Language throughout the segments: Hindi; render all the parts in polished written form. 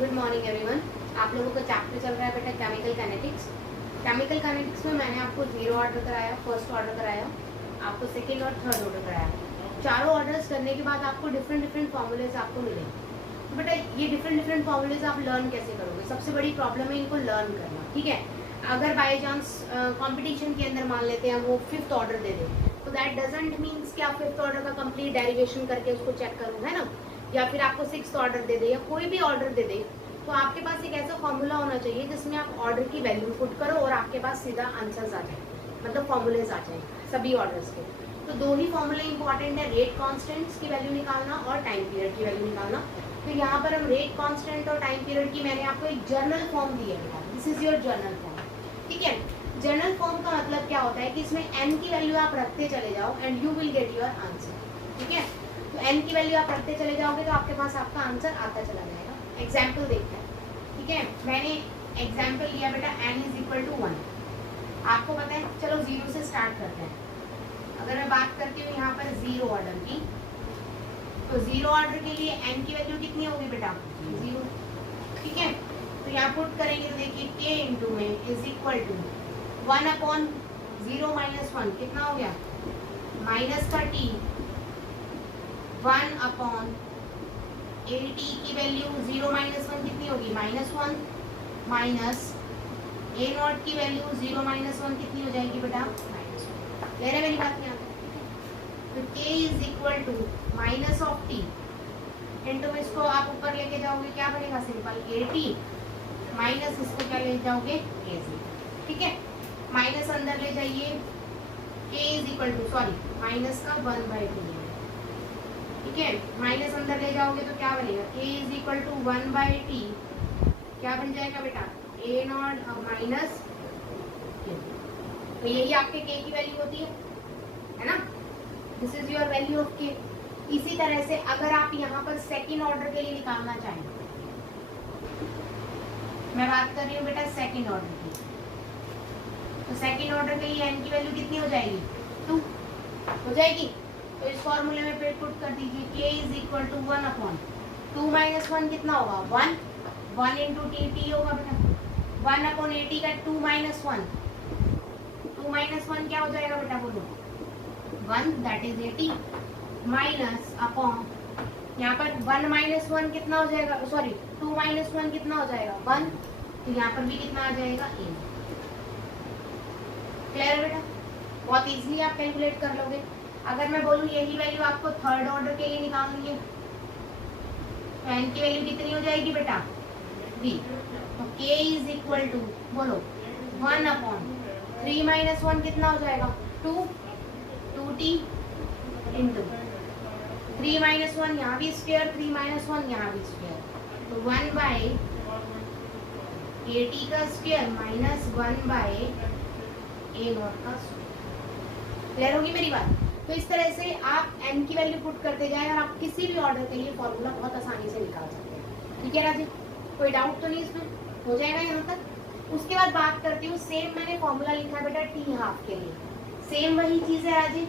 Good morning everyone. आप लोगों का चैप्टर चल रहा है बेटा केमिकल काइनेटिक्स। केमिकल काइनेटिक्स में मैंने आपको 0 ऑर्डर कराया, फर्स्ट ऑर्डर कराया, आपको सेकंड और थर्ड ऑर्डर कराया। चारों ऑर्डर्स करने के बाद आपको डिफरेंट फॉर्मूलेज आपको मिलेंगे। तो बेटा ये डिफरेंट फॉर्मूलेज आप लर्न कैसे करोगे? सबसे बड़ी प्रॉब्लम है इनको लर्न करना, ठीक है। अगर बाई चांस कॉम्पिटिशन के अंदर मान लेते हैं वो 5th ऑर्डर दे दे, तो दैट डजंट मीन्स कि आप 5th ऑर्डर का कंप्लीट डेरिवेशन करके उसको चेक करो, है ना। या फिर आपको 6th ऑर्डर दे दे या कोई भी ऑर्डर दे दे, तो आपके पास एक ऐसा फॉर्मूला होना चाहिए जिसमें आप ऑर्डर की वैल्यू पुट करो और आपके पास सीधा आंसर्स आ जाए, मतलब फॉर्मूलेज आ जाए सभी ऑर्डर्स के। तो दो ही फॉर्मूले इंपॉर्टेंट है, रेट कांस्टेंट्स की वैल्यू निकालना और टाइम पीरियड की वैल्यू निकालना। तो यहाँ पर हम रेट कांस्टेंट और टाइम पीरियड की मैंने आपको एक जर्नल फॉर्म दी है, this is your journal form, ठीक है। जर्नल फॉर्म का मतलब क्या होता है कि इसमें n की वैल्यू आप रखते चले जाओ and you will get your answer, ठीक है। तो n की वैल्यू आप रखते चले जाओगे तो आपके पास आपका आंसर आता चला जाएगा। एग्जाम्पल देखते हैं, ठीक है। मैंने एग्जाम्पल लिया बेटा n इज इक्वल टू 1। आपको पता है, चलो 0 से स्टार्ट करते हैं। अगर मैं बात करती हूँ यहाँ पर 0 ऑर्डर की, तो 0 ऑर्डर के लिए n की वैल्यू कितनी होगी बेटा? 0, ठीक है। तो यहाँ पुट करेंगे तो देखिए k इंटू में इज इक्वल टू 1/0 माइनस 1 कितना हो गया? माइनस का t, 1/AT की वैल्यू 0 माइनस 1 कितनी होगी? -1, माइनस A0 की वैल्यू 0 माइनस 1 कितनी हो जाएगी बेटा? -1। ले रहे मेरी बात यहाँ पे? तो k is equal to minus of t into इसको आप ऊपर लेके जाओगे क्या बनेगा? सिंपल AT माइनस इसको क्या ले जाओगे? AC, ठीक है। माइनस अंदर ले जाइए, k is equal to sorry minus का 1/2, ठीक है। माइनस अंदर ले जाओगे तो क्या बनेगा? k is equal to 1/t क्या बन जाएगा बेटा? A0 minus k। तो यही आपके k की वैल्यू होती है ना। This is your value of k। इसी तरह से अगर आप यहाँ पर सेकंड ऑर्डर के लिए निकालना चाहें, मैं बात कर रही हूँ बेटा सेकंड ऑर्डर की, तो सेकंड ऑर्डर के लिए n की वैल्यू कितनी हो जाएगी? 2 हो जाएगी। तो इस फॉर्मूले में फिर पुट कर दीजिए k is equal to 1/2 minus 1 कितना होगा? 1 इंटू t होगा बेटा। 1/80 का 2 माइनस 1, 2 माइनस 1 क्या हो जाएगा बेटा? बोलो 1, दैट इज 80 माइनस अपॉन यहाँ पर 1 माइनस 1 कितना हो जाएगा? सॉरी 2 माइनस 1 कितना हो जाएगा? 1। तो यहाँ पर भी कितना आ जाएगा? 8। क्लियर है बेटा? बहुत इजीली आप कैलकुलेट कर लोगे। अगर मैं बोलूँ यही वैल्यू आपको थर्ड ऑर्डर के लिए निकालनी है, तो n की वैल्यू कितनी हो जाएगी बेटा? 3। तो k इज इक्वल टू बोलो 1/3 माइनस 1 कितना हो जाएगा? 2t इंटू 3 माइनस 1 यहाँ भी स्क्वायर, 3 माइनस 1 यहाँ भी स्क्वायर, तो 1/80 का स्क्वायर माइनस 1/A0 का स्क्वायर। क्लियर होगी मेरी बात? तो इस तरह से आप n की वैल्यू पुट करते जाए और आप किसी भी ऑर्डर के लिए फॉर्मूला बहुत आसानी से निकाल सकते हैं, ठीक है राजी? कोई डाउट तो नहीं इसमें? हो जाएगा यहाँ तक। उसके बाद बात करती हूँ, सेम मैंने फॉर्मूला लिखा है बेटा t½ के लिए, सेम वही चीज है राजी।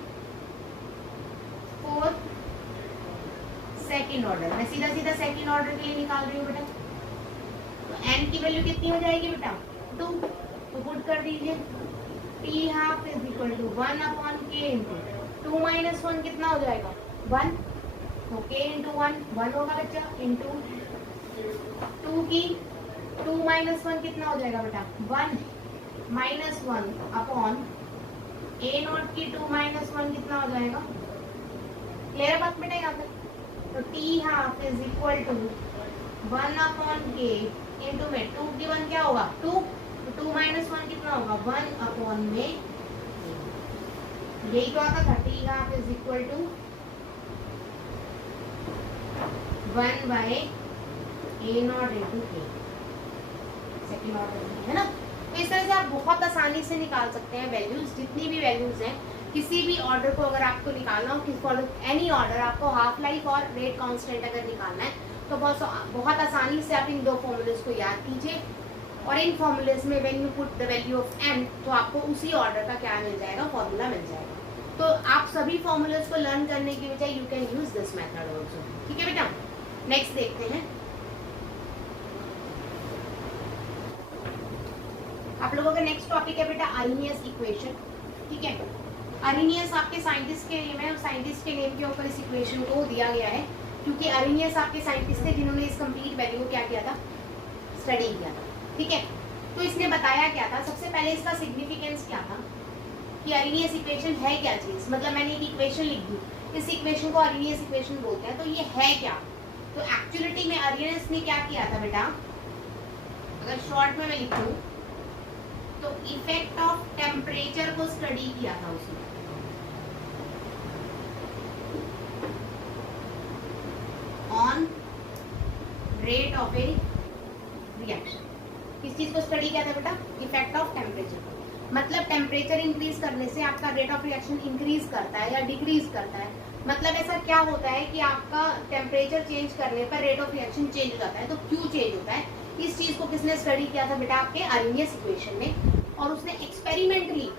फोर्थ सेकंड ऑर्डर, मैं सीधा सेकंड ऑर्डर के लिए निकाल रही हूँ बेटा। तो n की वैल्यू कितनी हो जाएगी बेटा? 2। तो पुट कर दीजिए t½ is equal to 1/k into 2 minus 1 कितना हो जाएगा? 1। तो k इंटू 1 होगा बच्चा, इंटू 2 की 2 माइनस 1 कितना हो जाएगा बेटा? 1 माइनस 1 अपॉन A0 की 2 माइनस 1 कितना हो जाएगा? क्लियर बात बेटा यहाँ पे? तो t½ is equal to 1/k into में 2 की 1 क्या होगा? 2। तो 2 माइनस 1 कितना होगा? 1/, में यही तो आता था, t½ is equal to 1/A0 into k, second order है ना। तो इस तरह से आप बहुत आसानी से निकाल सकते हैं वैल्यूज, जितनी भी वैल्यूज हैं किसी भी ऑर्डर को अगर आपको निकालना हो, एनी ऑर्डर आपको हाफ लाइफ और रेट कांस्टेंट अगर निकालना है, तो बहुत आसानी से आप इन दो फॉर्मूलेज को याद कीजिए और इन फॉर्मूलेज में when you put the value of n, तो आपको उसी ऑर्डर का क्या मिल जाएगा? फॉर्मूला मिल जाएगा। तो आप सभी फॉर्मूलेज को लर्न करने की बजाय you can use this method also, ठीक है बेटा। नेक्स्ट देखते हैं, लोगों का नेक्स्ट टॉपिक है बेटा अरेनियस इक्वेशन, ठीक है। अरेनियस आपके साइंटिस्ट के नेम है, साइंटिस्ट के नेम के ऊपर इस इक्वेशन को दिया गया है, क्योंकि अरेनियस आपके साइंटिस्ट थे जिन्होंने इस कंप्लीट वैल्यू को क्या किया था, स्टडी किया था, ठीक है। तो इसने बताया क्या था, सबसे पहले इसका सिग्निफिकेंस क्या था कि अरेनियस इक्वेशन है क्या चीज, मतलब मैंने एक इक्वेशन लिख दी, इस इक्वेशन को अरेनियस इक्वेशन बोलते हैं, तो ये है क्या। तो एक्चुअलिटी में अरेनियस ने क्या किया था बेटा, अगर शॉर्ट में मैं लिखूं तो इफेक्ट ऑफ टेम्परेचर को स्टडी किया था उसने, on rate of A reaction. किस चीज को स्टडी किया था बेटा, इफेक्ट ऑफ टेम्परेचर। मतलब टेम्परेचर इंक्रीज करने से आपका रेट ऑफ रिएक्शन इंक्रीज करता है या डिक्रीज करता है, मतलब ऐसा क्या होता है कि आपका टेम्परेचर चेंज करने पर रेट ऑफ रिएक्शन चेंज हो जाता है, तो क्यों चेंज होता है, इस चीज को किसने स्टडी किया था बेटा, आपके अरेनियस इक्वेशन में। और उसने एक्सपेरिमेंटली,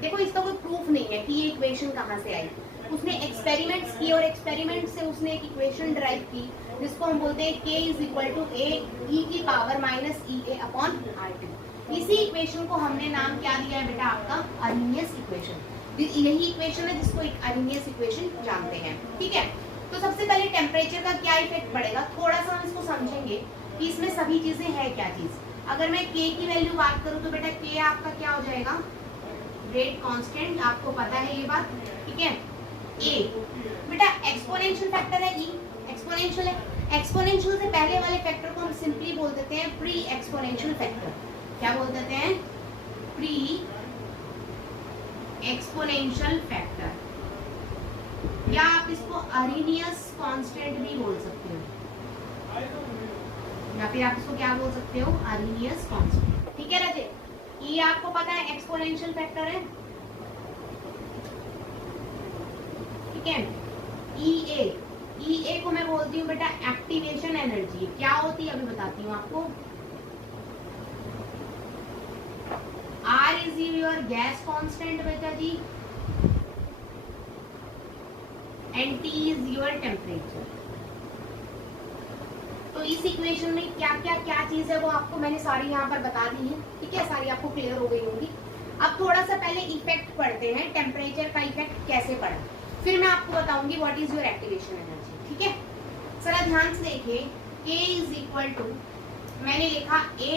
देखो इसका कोई प्रूफ नहीं है कि ये इक्वेशन कहाँ से आई, उसने एक्सपेरिमेंट्स किए और एक्सपेरिमेंट से उसने एक इक्वेशन ड्राइव की जिसको हम बोलते हैं k इज इक्वल टू ए ई की power minus E A upon R T. इसी इक्वेशन को हमने नाम क्या दिया है बेटा, आपका अरेनियस इक्वेशन। यही इक्वेशन है जिसको एक अरेनियस इक्वेशन जानते हैं, ठीक है। तो सबसे पहले टेम्परेचर का क्या इफेक्ट पड़ेगा, थोड़ा सा हम इसको समझेंगे कि इसमें सभी चीजें हैं क्या चीज। अगर मैं k की वैल्यू बात करूं तो बेटा k आपका क्या हो जाएगा, रेट कांस्टेंट, आपको पता है ये बात, ठीक है। a बेटा एक्सपोनेंशियल फैक्टर है, e एक्सपोनेंशियल है, एक्सपोनेंशियल से पहले वाले फैक्टर को हम सिंपली बोल देते हैं प्री एक्सपोनेंशियल फैक्टर। क्या बोल देते हैं, प्री एक्सपोनेंशियल फैक्टर, या आप इसको अरेनियस कांस्टेंट भी बोल सकते हो, या फिर आप इसको क्या बोल सकते हो, अरेनियस कांस्टेंट, ठीक है राजे। ये आपको पता है एक्सपोनेंशियल फैक्टर है, ठीक है। ई ए को मैं बोलती हूँ बेटा एक्टिवेशन एनर्जी, क्या होती है अभी बताती हूँ आपको। R is your gas constant बेटा जी, and T is your temperature. तो इस इक्वेशन में क्या चीज है वो आपको मैंने सारी यहाँ पर बता दी है, ठीक है, सारी आपको क्लियर हो गई होंगी। अब थोड़ा सा पहले इफेक्ट पढ़ते हैं, टेम्परेचर का इफेक्ट कैसे पड़ा, फिर मैं आपको बताऊंगी what is your activation energy, ठीक है। जरा ध्यान से देखिए, k इज इक्वल टू मैंने लिखा a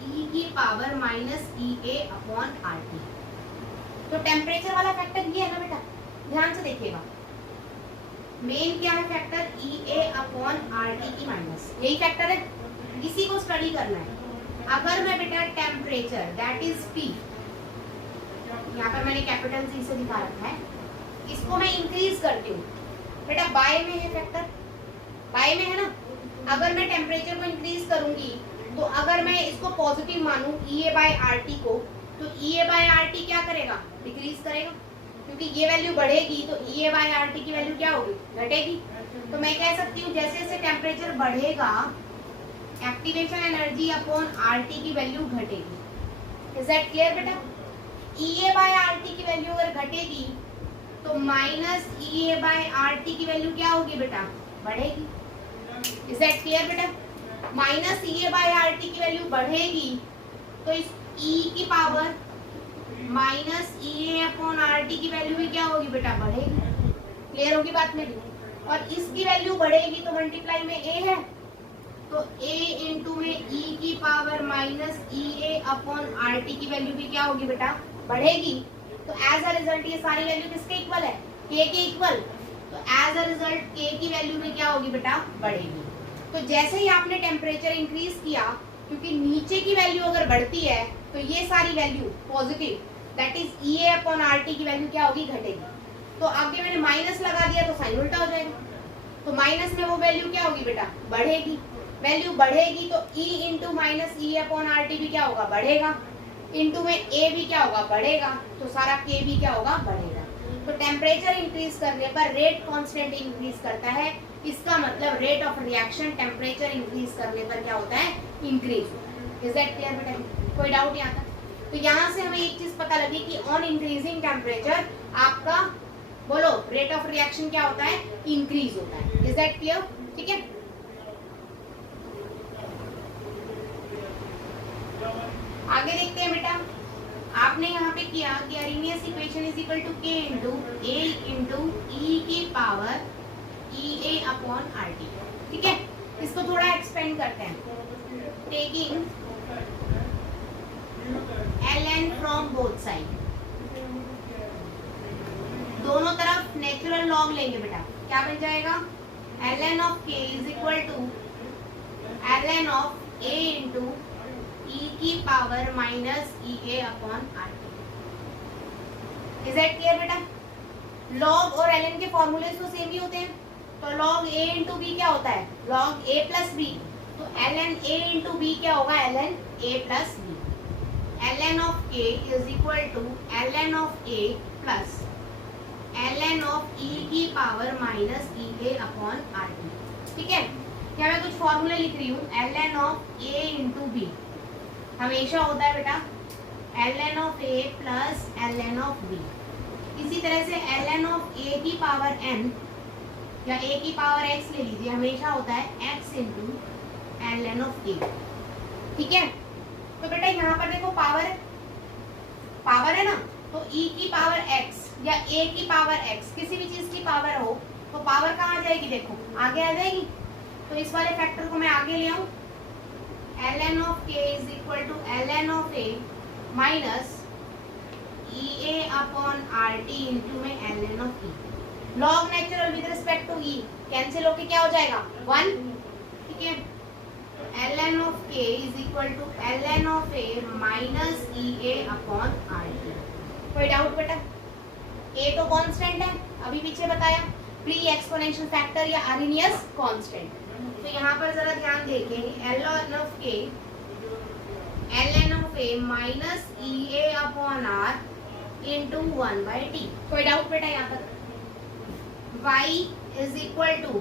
e की power minus E A upon R T. तो टेम्परेचर वाला फैक्टर ये है ना बेटा, ध्यान से देखिएगा, मेन क्या है factor, E A upon R T की माइनस, यही फैक्टर है, इसी को स्टडी करना है। अगर मैं बेटा टेम्परेचर दैट इज P, यहाँ पर मैंने कैपिटल C से दिखा रखा है, इसको मैं इंक्रीज करती हूँ बेटा, बाय में है फैक्टर, बाय में है ना। अगर मैं टेम्परेचर को इंक्रीज करूंगी तो अगर मैं इसको पॉजिटिव मानूं ई ए बाय आर टी को, तो ई ए बाय आर टी क्या करेगा, डिक्रीज करेगा, क्योंकि ये वैल्यू बढ़ेगी तो ई ए बाय आर टी की वैल्यू क्या होगी, घटेगी। तो मैं कह सकती हूँ जैसे जैसे टेम्परेचर बढ़ेगा activation energy upon R T की वैल्यू घटेगी। इज दैट क्लियर बेटा। ई ए बाय आर टी की वैल्यू अगर घटेगी तो minus E A bye R T की वैल्यू क्या होगी बेटा, बढ़ेगी। इज दैट क्लियर बेटा। Minus E A bye R T की वैल्यू बढ़ेगी तो इस ई की power minus E A upon R T की वैल्यू भी क्या होगी बेटा, बढ़ेगी। क्लियर होगी बात मेरी। और इसकी वैल्यू बढ़ेगी तो मल्टीप्लाई में ए है, तो a इंटू में e की power minus E A upon R T की वैल्यू भी क्या होगी बेटा, बढ़ेगी। तो एज अ रिजल्ट ये सारी वैल्यू किसके इक्वल है, k के इक्वल। तो एज अ रिजल्ट k की वैल्यू भी क्या होगी बेटा, बढ़ेगी। तो जैसे ही आपने टेम्परेचर इंक्रीज किया, क्योंकि नीचे की वैल्यू अगर बढ़ती है तो ये सारी value positive that is E A upon R T की वैल्यू क्या होगी, घटेगी। तो आगे मैंने माइनस लगा दिया तो साइन उल्टा हो जाएगा। तो माइनस में वो वैल्यू क्या होगी बेटा, बढ़ेगी। वैल्यू बढ़ेगी तो e इंटू माइनस ई अपॉन आर टी भी क्या होगा, बढ़ेगा। इंटू में a भी क्या होगा, बढ़ेगा। तो सारा k भी क्या होगा, बढ़ेगा। तो टेम्परेचर इंक्रीज करने पर रेट कांस्टेंट इंक्रीज करता है। इसका मतलब rate of reaction temperature increase करने पर क्या होता है, इंक्रीज। इज दैट क्लियर बेटा, कोई डाउट यहाँ तक। तो यहाँ से हमें एक चीज पता लगी कि ऑन इंक्रीजिंग टेम्परेचर आपका बोलो रेट ऑफ रिएक्शन क्या होता है, इंक्रीज होता है। इज दैट क्लियर, ठीक है। आगे देखते हैं बेटा, किया कि Arrhenius equation is equal to K into A into E की power E A upon R T. ठीक है, इसको थोड़ा एक्सपेंड करते हैं। Taking L N from both side, दोनों तरफ नेचुरल लॉग लेंगे बेटा, क्या बन जाएगा? L N of K is equal to L N of A into E की power minus E A upon R T. Is that clear बेटा? लॉग और एल एन के फॉर्मूले तो सेम ही होते हैं, तो लॉग ए इंटू बी क्या होता है? Log A plus B. तो L N A into B क्या होगा? L N A plus B. L N of K is equal to L N of A plus L N of E की power minus E A upon R T. ठीक है, क्या मैं कुछ फॉर्मूला लिख रही हूँ? L N of A into B हमेशा होता है बेटा L N of A plus L N of B. इसी तरह से एल एन ऑफ ए की पावर एन या ए की पावर एक्स ले लीजिए, हमेशा होता है X into L N of A. ठीक है, तो बेटा यहाँ पर देखो पावर है ना, तो ई की पावर एक्स या ए की पावर एक्स, किसी भी चीज की पावर हो तो पावर कहाँ आ जाएगी? देखो आगे आ जाएगी। तो इस वाले फैक्टर को मैं आगे ले आऊं, L N of K is equal to L N of A minus E A upon R T into में L N of E. Log natural with respect to E cancel होके क्या हो जाएगा? 1। ठीक है, L N of K is equal to L N of A minus E A upon R T. कोई डाउट बेटा? ए तो कांस्टेंट है, अभी पीछे बताया, प्री एक्सपोनेंशियल फैक्टर या अरेनियस कांस्टेंट। तो यहाँ पर जरा ध्यान देखें, L N of K L N of A minus E A upon R into 1/t। कोई डाउट बेटा यहाँ तक? y is equal to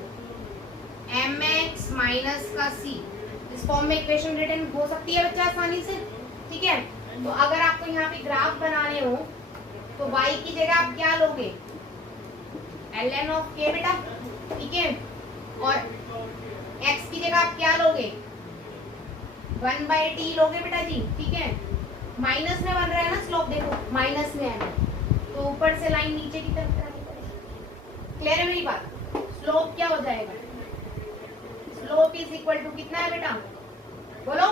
M X minus का सी। इस फॉर्म में इक्वेशन रिटर्न हो सकती है बच्चा आसानी से। ठीक है, तो अगर आपको यहाँ पे ग्राफ बनाने हो तो y की जगह आप क्या लोगे? एल एन ऑफ के बेटा। ठीक है, और x की जगह आप क्या लोगे? 1/t लोगे बेटा जी। ठीक है, माइनस में बन रहा है ना स्लोप, देखो माइनस में है तो ऊपर से लाइन नीचे की तरफ करानी पड़ेगी। क्लियर है मेरी बात? स्लोप क्या हो जाएगा? स्लोप इज इक्वल टू कितना है बेटा? बोलो,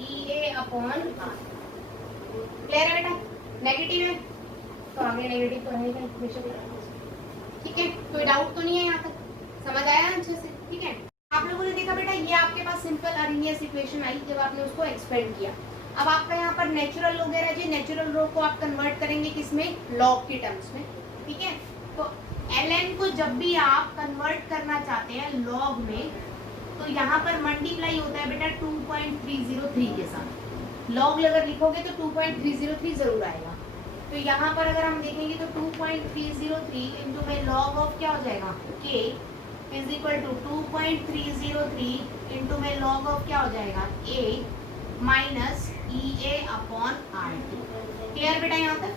ई ए अपॉन आर। क्लियर है बेटा? नेगेटिव है तो आगे नेगेटिव तो रहेगा बेशक। ठीक है, कोई डाउट तो नहीं है यहाँ तक? समझ आया अच्छे से? ठीक है, आप लोगों ने देखा बेटा ये आपके पास सिंपल अरेनियस इक्वेशन आई जब आपने उसको एक्सपेंड किया। अब आपका यहाँ पर नेचुरल वगैरह जी, नेचुरल रो को आप कन्वर्ट करेंगे किसमें? लॉग की टर्म्स में। ठीक है, तो ln को जब भी आप कन्वर्ट करना चाहते हैं लॉग में तो यहाँ पर मल्टीप्लाई होता है बेटा 2.303 के साथ। लॉग अगर लिखोगे तो 2.303 जरूर आएगा। तो यहाँ पर अगर हम देखेंगे तो 2.303 इंटू में लॉग ऑफ क्या हो जाएगा? k is equal to 2.303 into में लॉग ऑफ क्या हो जाएगा? a minus E A upon R T. Clear बेटा यहाँ तक?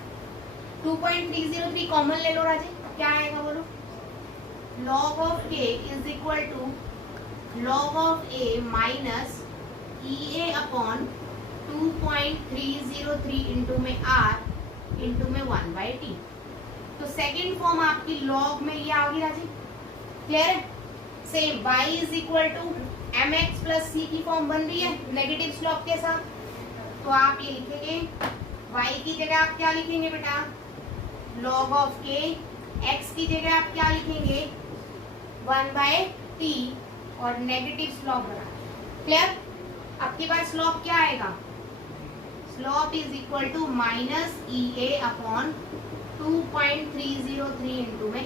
2.303 कॉमन ले लो राजे, क्या आएगा बोलो? Log of k is equal to log of a minus E A upon 2.303 into में r इंटू में 1/t। तो सेकेंड फॉर्म आपकी लॉग में ये आ गई राजे। क्लियर है? Same y is equal to M X plus C की फॉर्म बन रही है नेगेटिव स्लोप के साथ। तो आप ये लिखेंगे y की जगह आप क्या लिखेंगे बेटा? Log of k। x की जगह आप क्या लिखेंगे? 1/t और नेगेटिव स्लोप बना। क्लियर? आपके पास स्लोप क्या आएगा? Slope is equal to minus E A upon 2.303 into में।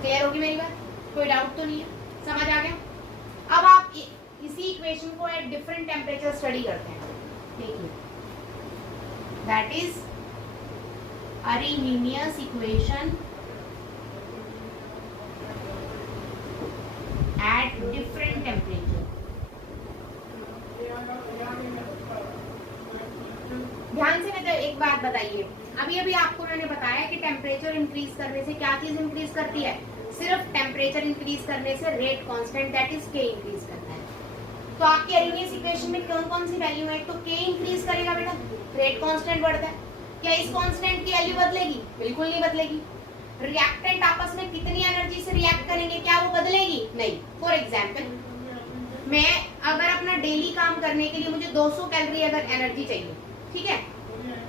क्लियर होगी मेरी बात? कोई डाउट तो नहीं है? समझ आ गया? अब आप इसी इक्वेशन को एट डिफरेंट टेम्परेचर स्टडी करते हैं। देखिए, that is Arrhenius equation at different temperature। ध्यान से मैं एक बात बताइए, अभी अभी आपको मैंने बताया कि टेम्परेचर इंक्रीज करने से क्या चीज इंक्रीज करती है? सिर्फ टेम्परेचर इंक्रीज करने से रेट कांस्टेंट दैट इज के इंक्रीज करता है। तो आपके अरेनियस इक्वेशन में कौन कौन सी वैल्यू है? तो K इंक्रीज करेगा बेटा, रेट कांस्टेंट बढ़ता है। क्या इस कांस्टेंट की वैल्यू बदलेगी? बिल्कुल नहीं बदलेगी। रिएक्टेंट आपस में कितनी एनर्जी से रिएक्ट करेंगे, क्या वो बदलेगी? नहीं। फॉर एग्जांपल, मैं अगर अपना डेली काम करने के लिए मुझे 200 कैलोरी अगर एनर्जी चाहिए, ठीक है,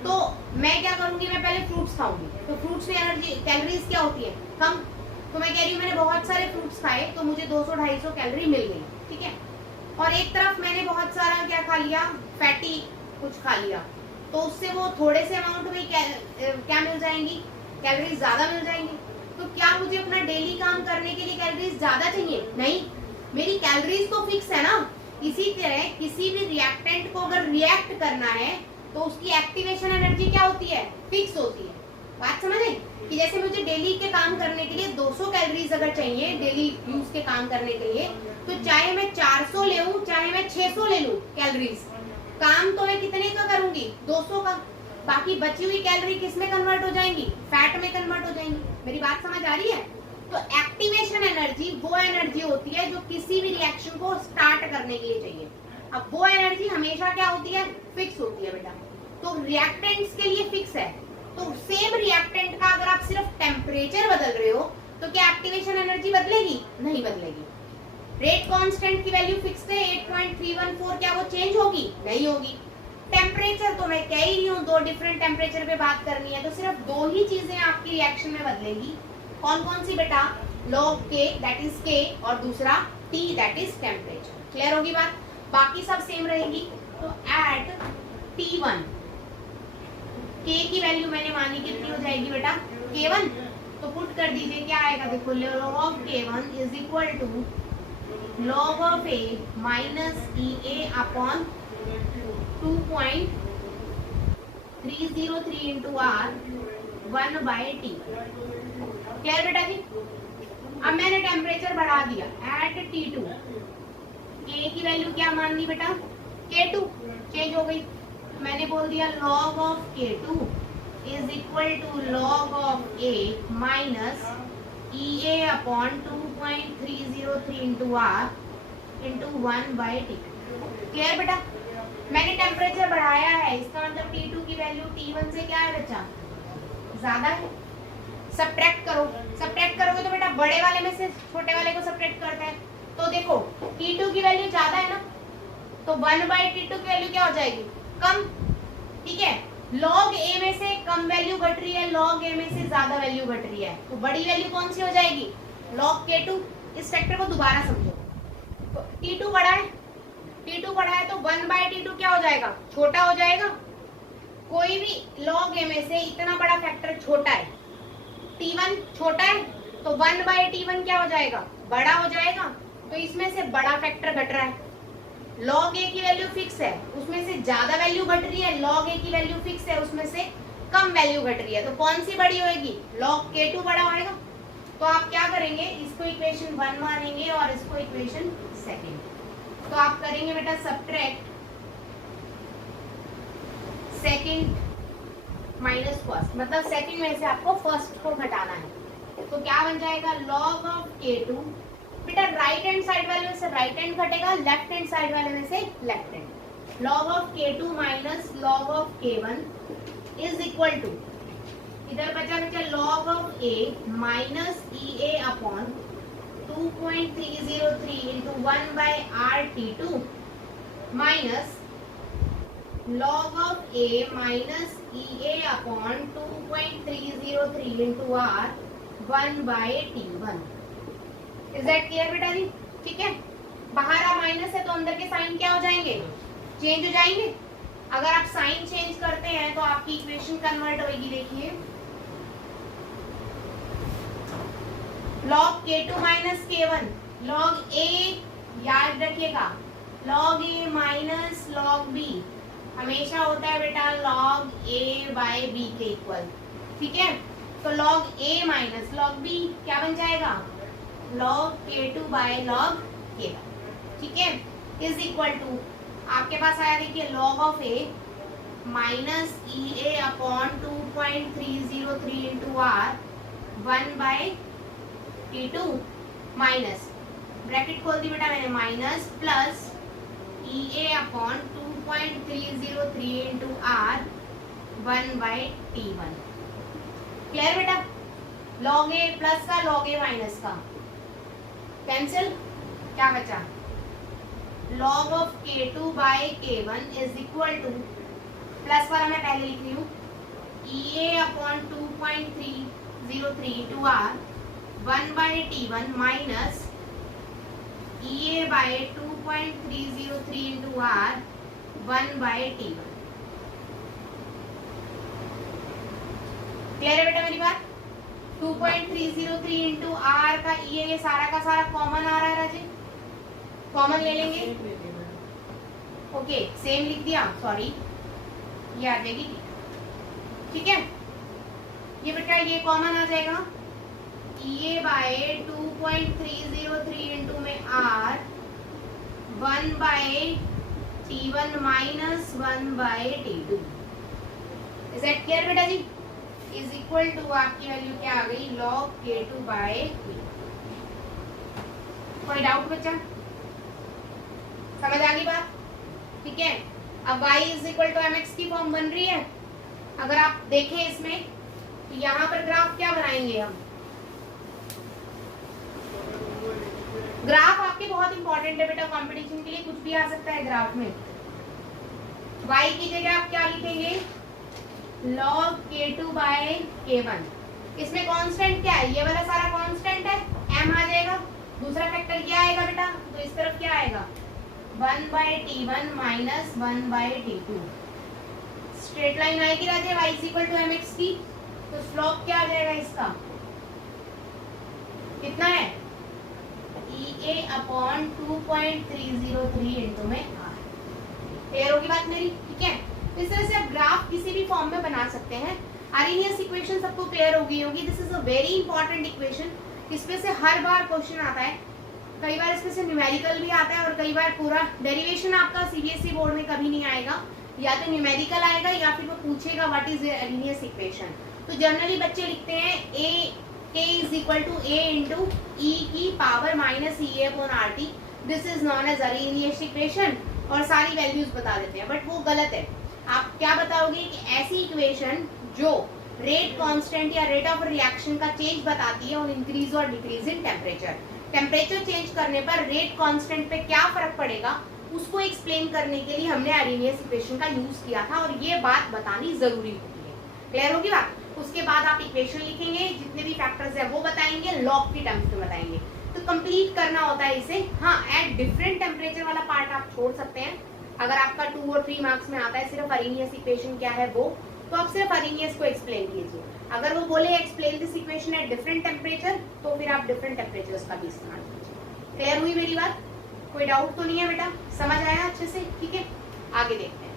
तो मैं क्या करूंगी? मैं पहले फ्रूट्स खाऊंगी। तो फ्रूट्स में एनर्जी कैलोरीज क्या होती है? कम। तो मैं कह रही हूँ मैंने बहुत सारे फ्रूट्स खाए तो मुझे 200-250 कैलोरी मिल गई, ठीक है। और एक तरफ मैंने बहुत सारा क्या खा लिया? फैटी कुछ खा लिया, तो उससे वो थोड़े से अमाउंट में क्या मिल जाएंगी? कैलोरीज ज्यादा मिल जाएंगी। तो क्या मुझे अपना डेली काम करने के लिए कैलोरीज ज्यादा चाहिए? नहीं, मेरी कैलोरीज तो फिक्स है ना। इसी तरह किसी भी रिएक्टेंट को अगर रिएक्ट करना है तो उसकी एक्टिवेशन एनर्जी क्या होती है? फिक्स होती है। बात समझे कि जैसे मुझे डेली के काम करने के लिए 200 कैलोरीज अगर चाहिए डेली यूज के काम करने के लिए, तो चाहे मैं 400 ले लूं चाहे मैं 600 ले लूं कैलोरीज, काम तो मैं कितने का करूंगी? 200 का। बाकी बची हुई कैलोरी किस में कन्वर्ट हो जाएंगी? फैट में कन्वर्ट हो जाएंगी। मेरी बात समझ आ रही है? तो एक्टिवेशन एनर्जी वो एनर्जी होती है जो किसी भी रिएक्शन को स्टार्ट करने के लिए चाहिए। अब वो एनर्जी हमेशा क्या होती है? फिक्स होती है बेटा। तो रिएक्टेंट्स के लिए फिक्स है। तो सेम रिएक्टेंट का अगर आप सिर्फ टेम्परेचर बदल रहे हो तो क्या एक्टिवेशन एनर्जी बदलेगी? नहीं बदलेगी। रेट कांस्टेंट की वैल्यू फिक्स है 8.314, क्या वो चेंज होगी? नहीं होगी। टेम्परेचर तो मैं कह ही रही हूँ, दो डिफरेंट टेम्परेचर पे बात करनी है तो सिर्फ दो ही चीजें आपकी रिएक्शन में बदलेगी। कौन कौन सी बेटा? log K that is K और दूसरा T that is temperature. Clear होगी बात? बाकी सब सेम रहेगी। तो एट T1 K की वैल्यू मैंने मानी कितनी हो जाएगी बेटा? K1। तो पुट कर दीजिए, क्या आएगा? देखो log of K1 is equal to log of A minus EA upon 2.303 into R 1 by T। Clear बेटा जी? अब मैंने टेम्परेचर बढ़ा दिया एट T2। K की वैल्यू क्या मान ली बेटा? K2 चेंज हो गई। मैंने बोल दिया log of K2 is equal to log of A minus EA upon 2.303 into R into 1 by T। Clear बेटा? मैंने टेम्परेचर बढ़ाया है, इसका मतलब T2 की वैल्यू T1 से क्या है बच्चा? ज्यादा है। सब्ट्रैक्ट करो, सब्ट्रैक्ट करोगे तो बेटा बड़े वाले में से छोटे वाले को सब्ट्रैक्ट करते हैं। तो देखो T2 की वैल्यू ज्यादा है ना, तो 1 by T2 की वैल्यू क्या हो जाएगी? कम। ठीक है, log A में से कम वैल्यू घट रही है, log A में से ज्यादा वैल्यू घट रही है, तो बड़ी वैल्यू कौन सी हो जाएगी? log K2। इस फैक्टर को दोबारा समझो। तो T2 बड़ा है, T2 बड़ा है तो 1 by T2 क्या हो जाएगा? छोटा हो जाएगा। कोई भी log A में से इतना बड़ा फैक्टर छोटा है, T1 छोटा है तो 1 by T1 क्या हो जाएगा? बड़ा हो जाएगा। तो इसमें से बड़ा फैक्टर घट रहा है। log A की वैल्यू फिक्स है, उसमें से ज्यादा वैल्यू घट रही है, log A की वैल्यू फिक्स है, उसमें से कम वैल्यू घट रही है, तो कौन सी बड़ी होगी? log K2 बड़ा होएगा। तो आप क्या करेंगे? इसको इक्वेशन 1 मानेंगे और इसको इक्वेशन 2। तो आप करेंगे बेटा सब्ट्रैक्ट सेकंड माइनस फर्स्ट, मतलब सेकंड में से आपको फर्स्ट को घटाना है। तो क्या बन जाएगा? log of K2 बेटा राइट हैंड साइड वाले में से राइट हैंड घटेगा, लेफ्ट हैंड साइड वाले में से left hand. log of K2 minus log of K1 is equal to, इधर बचा log of A minus EA upon 2.303 into 1 by RT2 minus log of A minus EA upon 2.303 into R 1 by T1। Is that clear बेटा जी? ठीक है, बाहर आ माइनस है तो अंदर के साइन क्या हो जाएंगे? चेंज हो जाएंगे। अगर आप साइन चेंज करते हैं तो आपकी इक्वेशन कन्वर्ट होगी। देखिए log K2 minus K1, log A याद रखिएगा, log A minus log B हमेशा होता है बेटा log A by B के इक्वल। ठीक है, तो log A minus log B क्या बन जाएगा? log K2 by log K1। ठीक है, इज इक्वल टू आपके पास आया देखिए log of A minus EA upon 2.303 into R 1 by T2 minus bracket खोल दी बेटा मैंने, minus plus E A upon 2.303 into R 1/T1। Clear बेटा? लॉग ए प्लस का लॉग ए माइनस का कैंसिल, क्या बचा? Log of K2 by K1 is equal to, plus वाला मैं पहले लिख रही हूँ, E A upon 2.303 into R 1/T1 minus E A by 2.303 into R 1/T1। Clear है बेटा मेरी बात? 2.303 इंटू आर का ई ए, ये सारा का सारा कॉमन आ रहा है राजे, कॉमन ले लेंगे। ओके सेम लिख दिया, सॉरी ये आ जाएगी, ठीक है। ये बेटा ये कॉमन आ जाएगा, ई ए बाय 2.303 इंटू में R 1/T1 minus 1/T2। Is that clear बेटा जी? इज इक्वल टू आपकी वैल्यू क्या आ गई? Log K2 by K। कोई डाउट बच्चा? समझ आ गई बात? ठीक है। अब y is equal to mx की फॉर्म बन रही है। अगर आप देखें इसमें तो यहाँ पर ग्राफ क्या बनाएंगे हम? ग्राफ आपके बहुत इंपॉर्टेंट है बेटा, कंपटीशन के लिए कुछ भी आ सकता है ग्राफ में। y की जगह आप क्या लिखेंगे? log K2 by K1। इसमें कांस्टेंट क्या है? ये वाला सारा कांस्टेंट है, m आ जाएगा। दूसरा फैक्टर क्या आएगा बेटा? तो इस तरफ क्या आएगा? 1/T1 minus 1/T2। Straight line आएगी Raje y is equal to mx की, तो स्लोप क्या आ जाएगा इसका? कितना है? ई ए अपॉन 2.303 इंटू में r। क्लियर होगी बात मेरी? ठीक है। इस तरह से आप ग्राफ किसी भी फॉर्म में बना सकते हैं। आर्हेनियस इक्वेशन सबको क्लियर हो गई होगी। This is a very important equation. इसमें से हर बार क्वेश्चन आता है, कई बार इसमें से न्यूमेरिकल भी आता है और कई बार पूरा डेरिवेशन आपका सीबीएसई बोर्ड में कभी नहीं आएगा, या तो न्यूमेरिकल आएगा या फिर वो पूछेगा व्हाट इज आर्हेनियस इक्वेशन। तो जनरली बच्चे लिखते हैं A K is equal to A into E की power minus E A upon R T. This is known as Arrhenius equation, और सारी वैल्यूज बता देते हैं, बट वो गलत है। आप क्या बताओगे कि ऐसी इक्वेशन जो रेट कांस्टेंट या रेट ऑफ रिएक्शन का चेंज बताती है और इंक्रीज और decrease in temperature. Temperature change करने पर रेट कांस्टेंट पे क्या फर्क पड़ेगा, उसको एक्सप्लेन करने के लिए हमने आर्हेनियस इक्वेशन का यूज किया था, और ये बात बतानी जरूरी होती है। क्लियर होगी बात? उसके बाद आप इक्वेशन लिखेंगे, जितने भी फैक्टर्स है वो बताएंगे, लॉग की टर्म्स में बताएंगे, तो कंप्लीट करना होता है इसे। हाँ, एट डिफरेंट टेम्परेचर वाला पार्ट आप छोड़ सकते हैं। अगर आपका 2 और 3 मार्क्स में आता है सिर्फ आर्हेनियस इक्वेशन क्या है वो, तो आप सिर्फ आर्हेनियस को एक्सप्लेन कीजिए। अगर वो बोले explain this equation at different temperature, तो फिर आप डिफरेंट टेम्परेचर्स का भी इस्तेमाल कीजिए। क्लियर हुई मेरी बात? कोई डाउट तो नहीं है बेटा? समझ आया अच्छे से? ठीक है, आगे देखते हैं।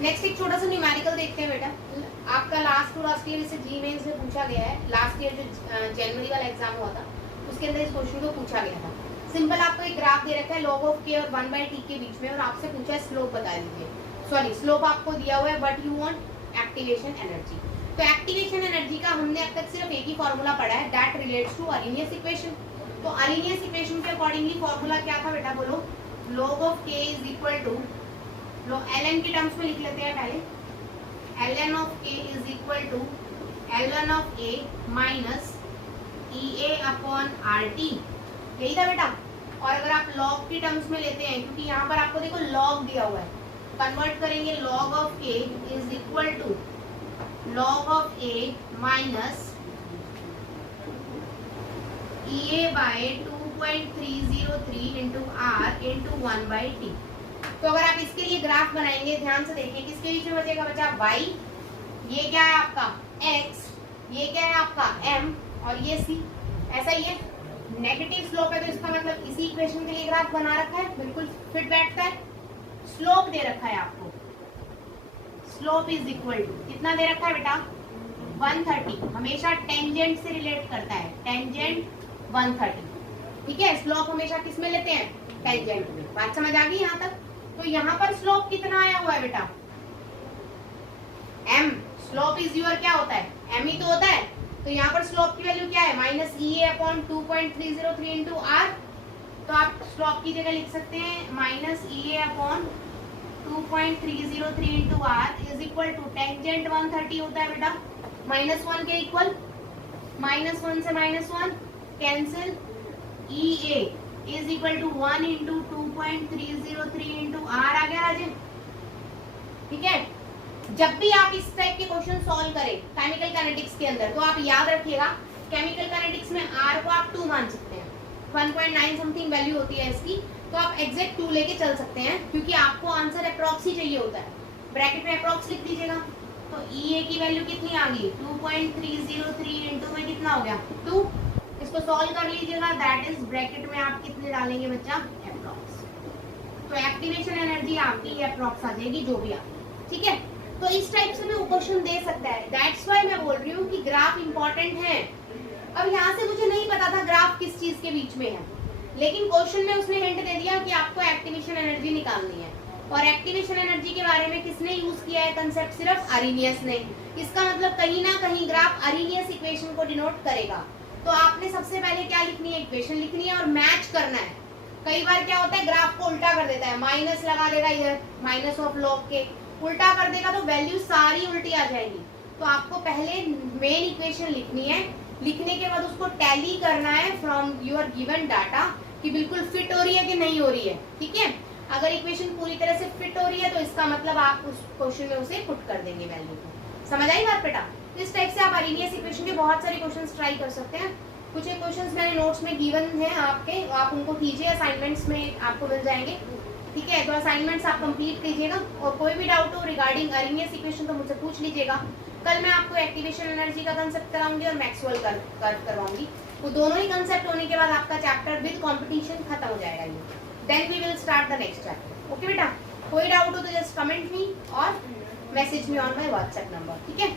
नेक्स्ट एक छोटा सा न्यूमेरिकल देखते हैं बेटा। आपका लास्ट टू लास्ट ईयर इसे जी मेंस में पूछा गया है। लास्ट ईयर जो जनवरी वाला एग्जाम हुआ था उसके अंदर इस क्वेश्चन को पूछा गया था। सिंपल आपको एक ग्राफ दे रखा है log ऑफ k और 1/t के बीच में, और आपसे पूछा है स्लोप बता दीजिए। सॉरी, स्लोप आपको दिया हुआ है, but you want activation energy. तो एक्टिवेशन एनर्जी का हमने अब तक सिर्फ एक ही फॉर्मूला पढ़ा है, that relates to Arrhenius equation. तो आर्हेनियस इक्वेशन के अकॉर्डिंगली फॉर्मूला क्या था बेटा? बोलो। log of k is equal to, लो ln की टर्म्स में लिख लेते हैं पहले। ln of k is equal to ln of a minus EA upon RT। यही था बेटा। और अगर आप log की टर्म्स में लेते हैं, क्योंकि यहाँ पर आपको देखो log दिया हुआ है, कन्वर्ट करेंगे log of k is equal to log of a minus EA by 2.303 into R into 1/t। तो अगर आप इसके लिए ग्राफ बनाएंगे, ध्यान से देखिए, किसके बीच में बचेगा बचा? y, ये क्या है आपका x, ये क्या है आपका m, और ये c। ऐसा ही है, नेगेटिव स्लोप है तो इसका मतलब इसी इक्वेशन के लिए ग्राफ बना रखा है, बिल्कुल फिट बैठता है। स्लोप दे रखा है आपको, स्लोप इज इक्वल टू कितना दे रखा है बेटा? 130। हमेशा टेंजेंट से रिलेट करता है, टेंजेंट 130। ठीक है, स्लोप हमेशा किस में लेते हैं? टेंजेंट में। बात समझ आ गई यहाँ तक? तो यहाँ पर स्लोप कितना आया हुआ है बेटा? m। स्लोप इज योर क्या होता है? m ही तो होता है। तो यहाँ पर स्लोप की वैल्यू क्या है, minus E A upon 2.303 into R. तो आप स्लोप की जगह लिख सकते हैं minus E A upon 2.303 into R is equal to tangent 130 होता है बेटा, -1 के इक्वल, -1 से -1 cancel, E A is equal to 1 into 2.303 into R आ गया राजे। ठीक है, जब भी आप इस टाइप के क्वेश्चन सॉल्व करें केमिकल काइनेटिक्स के अंदर तो आप याद रखिएगा केमिकल काइनेटिक्स में आर को आप 2 मान सकते हैं, 1.9 समथिंग वैल्यू होती है इसकी, तो आप एग्जैक्ट 2 लेके चल सकते हैं क्योंकि आपको आंसर अप्रॉक्स ही चाहिए होता है। ब्रैकेट में अप्रॉक्स लिख दीजिएगा। तो ई ए की वैल्यू कितनी आ गई, 2.303 इंटू में कितना हो गया 2। इसको सॉल्व कर लीजिएगा, दैट इज ब्रैकेट में आप कितने डालेंगे बच्चा, अप्रॉक्स। तो एक्टिवेशन एनर्जी आपकी अप्रॉक्स आ जाएगी जो भी आप, ठीक है। तो इस टाइप से भी क्वेश्चन दे सकता है, दैट्स व्हाई मैं बोल रही हूँ कि ग्राफ इंपॉर्टेंट है। अब यहाँ से मुझे नहीं पता था ग्राफ किस चीज के बीच में है, लेकिन क्वेश्चन में उसने हिंट दे दिया कि आपको एक्टिवेशन एनर्जी निकालनी है। और एक्टिवेशन एनर्जी के बारे में किसने यूज किया है कंसेप्ट, सिर्फ अरेनियस ने। इसका मतलब कहीं ना कहीं ग्राफ अरेनियस इक्वेशन को डिनोट करेगा। तो आपने सबसे पहले क्या लिखनी है, इक्वेशन लिखनी है और मैच करना है। कई बार क्या होता है ग्राफ को उल्टा कर देता है, माइनस लगा देगा इधर, माइनस ऑफ लॉग के उल्टा कर देगा तो वैल्यू सारी उल्टी आ जाएगी। तो आपको पहले मेन इक्वेशन लिखनी है, लिखने के बाद उसको टैली करना है फ्रॉम योर गिवन डाटा कि बिल्कुल फिट हो रही है कि नहीं हो रही है। ठीक है, अगर इक्वेशन पूरी तरह से फिट हो रही है तो इसका मतलब आप उस क्वेश्चन में उसे पुट कर देंगे वैल्यू को। समझ आई बात बेटा? इस टाइप से आप अरेनियस इक्वेशन के बहुत सारे क्वेश्चंस ट्राई कर सकते हैं। कुछ एक क्वेश्चंस मैंने नोट्स में गिवन है आपके, आप उनको कीजिए, असाइनमेंट्स में आपको मिल जाएंगे। ठीक है, तो असाइनमेंट्स आप कंप्लीट कीजिएगा और कोई भी डाउट हो रिगार्डिंग अरेनियस इक्वेशन तो मुझसे पूछ लीजिएगा। कल मैं आपको एक्टिवेशन एनर्जी का कंसेप्ट कराऊंगी और मैक्सवेल कर्व करवाऊंगी। वो दोनों ही कंसेप्ट होने के बाद आपका चैप्टर विद कंपटीशन खत्म हो जाएगा ये। Then we will start the next chapter. Okay बेटा, कोई डाउट हो तो जस्ट कमेंट मी और message me on my WhatsApp number. ठीक है।